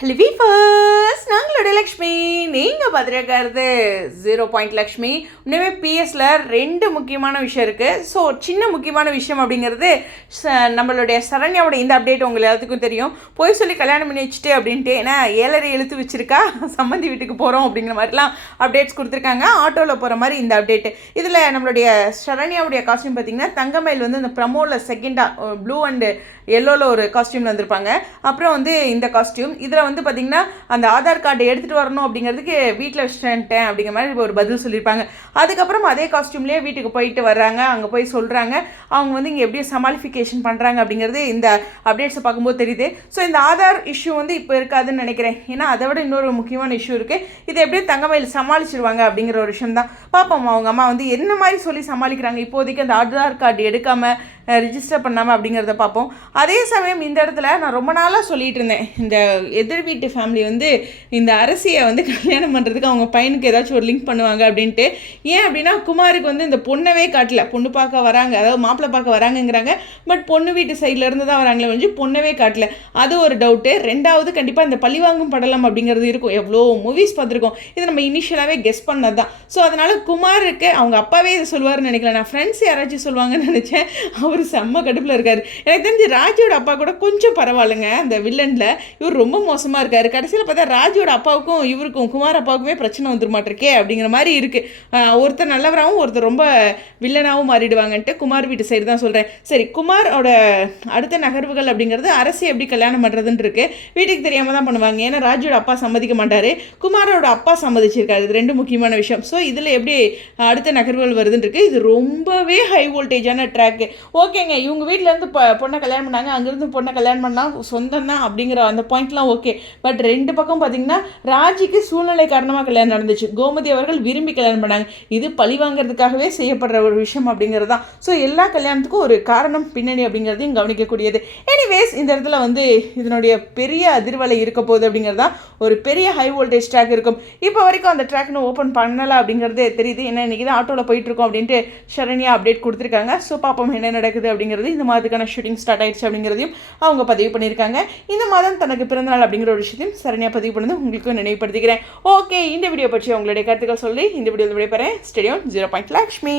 Hello வீஃபர்ஸ், நாங்களோட Lakshmi. நீங்கள் பார்த்துருக்கிறது 0 லக்ஷ்மி. இன்னுமே பிஎஸ்ல 2 முக்கியமான விஷயம் இருக்குது. ஸோ சின்ன முக்கியமான விஷயம் அப்படிங்கிறது நம்மளுடைய சரண்யாவோட இந்த அப்டேட் உங்கள் எல்லாத்துக்கும் தெரியும். போய் சொல்லி கல்யாணம் பண்ணி வச்சுட்டு அப்படின்ட்டு, ஏன்னா 7:30 எழுத்து வச்சுருக்கா, சம்மந்தி வீட்டுக்கு போகிறோம் அப்படிங்கிற மாதிரிலாம் அப்டேட்ஸ் கொடுத்துருக்காங்க. ஆட்டோவில் போகிற மாதிரி இந்த அப்டேட்டு. இதில் நம்மளுடைய சரண்யாவுடைய காஸ்டியூம் பார்த்திங்கன்னா, தங்கமயில் வந்து இந்த ப்ரமோவில் செகண்டாக ப்ளூ அண்டு எல்லோவில் ஒரு காஸ்டியூமில் வந்திருப்பாங்க. அப்புறம் வந்து இந்த காஸ்டியூம் இதில் வந்து பார்த்திங்கன்னா, அந்த ஆதார் கார்டு எடுத்துகிட்டு வரணும் அப்படிங்கிறதுக்கு வீட்டில் வச்சுட்டேன் அப்படிங்கிற மாதிரி ஒரு பதில் சொல்லியிருப்பாங்க. அதுக்கப்புறம் அதே காஸ்டியூம்லேயே வீட்டுக்கு போயிட்டு வர்றாங்க. அங்கே போய் சொல்கிறாங்க அவங்க வந்து இங்கே எப்படியும் சமாளிஃபிகேஷன் பண்ணுறாங்க அப்படிங்கிறது இந்த அப்டேட்ஸை பார்க்கும்போது தெரியுது. ஸோ இந்த ஆதார் இஷ்யூ வந்து இப்போ இருக்காதுன்னு நினைக்கிறேன். ஏன்னா அதை விட இன்னொரு முக்கியமான இஷ்யூ இருக்குது. இதை எப்படியும் தங்கமயில் சமாளிச்சிருவாங்க அப்படிங்கிற ஒரு விஷயம் தான். பார்ப்போம் அவங்க அம்மா வந்து என்ன மாதிரி சொல்லி சமாளிக்கிறாங்க. இப்போதைக்கு அந்த ஆதார் கார்டு எடுக்காமல் ரிஜிஸ்டர் பண்ணாமல் அப்படிங்கிறத பார்ப்போம். அதே சமயம் இந்த இடத்துல நான் ரொம்ப நாளாக சொல்லிகிட்டு இருந்தேன், இந்த எதிர் வீட்டு ஃபேமிலி வந்து இந்த அரசியை வந்து கல்யாணம் பண்ணுறதுக்கு அவங்க பையனுக்கு ஏதாச்சும் ஒரு லிங்க் பண்ணுவாங்க அப்படின்ட்டு. ஏன் அப்படின்னா, குமாருக்கு வந்து இந்த பொண்ணவே காட்டல. பொண்ணு பார்க்க வராங்க, அதாவது மாப்பிள்ளை பார்க்க வராங்கங்கிறாங்க. பட் பொண்ணு வீட்டு சைட்லேருந்து தான் வராங்களே வந்து பொண்ணவே காட்டல. அது ஒரு டவுட்டு. ரெண்டாவது, கண்டிப்பாக இந்த பழிவாங்கும் படலம் அப்படிங்கிறது இருக்கும். எவ்வளோ மூவிஸ் பார்த்துருக்கோம். இது நம்ம இனிஷியலாகவே கெஸ் பண்ணது தான். ஸோ அதனால் குமாருக்கு அவங்க அப்பாவே இதை சொல்லுவார்னு நினைக்கல. நான் ஃப்ரெண்ட்ஸ் யாராச்சும் சொல்லுவாங்கன்னு நினச்சேன். அவர் செம்ம கடுப்பில் இருக்கார். எனக்கு தெரிஞ்சு ராஜியோட அப்பா கூட கொஞ்சம் பரவாயில்லைங்க. அந்த வில்லனில் இவர் ரொம்ப மோசமாக இருக்கார். கடைசியில் பார்த்தா ராஜியோட அப்பாவுக்கும் இவருக்கும் குமார் அப்பாவுக்குமே பிரச்சனை வந்துட மாட்டிருக்கே அப்படிங்கிற மாதிரி இருக்குது. ஒருத்தர் நல்லவராகவும் ஒருத்தர் ரொம்ப வில்லனாகவும் மாறிடுவாங்கன்ட்டு குமார் வீட்டு சைடு தான் சொல்கிறேன். சரி, குமாரோட அடுத்த நகர்வுகள் அப்படிங்கிறது அரசு எப்படி கல்யாணம் பண்ணுறதுன்னு இருக்கு. வீட்டுக்கு தெரியாமல் தான் பண்ணுவாங்க. ஏன்னா ராஜியோட அப்பா சம்மதிக்க மாட்டார், குமாரோட அப்பா சம்மதிச்சிருக்காரு. இது 2 முக்கியமான விஷயம். ஸோ இதில் எப்படி அடுத்த நகர்வுகள் வருதுன்னு இருக்கு. இது ரொம்பவே ஹை வோல்டேஜான ட்ராக்கு. ஓகேங்க, இவங்க வீட்டிலேருந்து பொண்ணை கல்யாணம் பண்ணாங்க, அங்கேருந்து பொண்ணை கல்யாணம் பண்ணலாம், சொந்தம் தான் அப்படிங்கிற அந்த பாயிண்ட்லாம் ஓகே. பட் 2 பக்கம் பார்த்தீங்கன்னா, ராஜிக்கு சூழ்நிலை காரணமாக கல்யாணம் நடந்துச்சு, கோமதி அவர்கள் விரும்பி கல்யாணம் பண்ணாங்க. இது பழி வாங்கிறதுக்காகவே செய்யப்படுற ஒரு விஷயம் அப்படிங்கிறது தான். ஸோ எல்லா கல்யாணத்துக்கும் ஒரு காரணம் பின்னணி அப்படிங்கிறதையும் கவனிக்கக்கூடியது. எனிவேஸ், இந்த இடத்துல வந்து இதனுடைய பெரிய அதிர்வலை இருக்க போகுது அப்படிங்கிறது தான். ஒரு பெரிய ஹை வோல்டேஜ் ட்ராக் இருக்கும். இப்போ வரைக்கும் அந்த ட்ராக்னு ஓப்பன் பண்ணலை அப்படிங்கிறது தெரியுது. ஏன்னா இன்றைக்கி தான் ஆட்டோவில் போயிட்டுருக்கோம் அப்படின்ட்டு சரண்யா அப்டேட் கொடுத்துருக்காங்க. ஸோ பார்ப்போம் என்ன நடக்குது அப்படிங்கிறது. இந்த மாதத்துக்கான ஷூட்டிங் ஸ்டார்ட் ஆயிடுச்சு அப்படிங்கிறதையும் அவங்க பதிவு பண்ணியிருக்காங்க. இந்த மாதம் தனக்கு பிறந்தநாள் அப்படிங்கிற ஒரு விஷயத்தையும் சரண்யா பதிவு பண்ணது உங்களுக்கு நினைவுபடுத்திக்கிறேன். ஓகே, இந்த வீடியோ பற்றி உங்களுடைய கருத்துக்கள் சொல்லி இந்த வீடியோவில் விடைபெறேன். ஸ்டேடியம் 0 லக்ஷ்மி.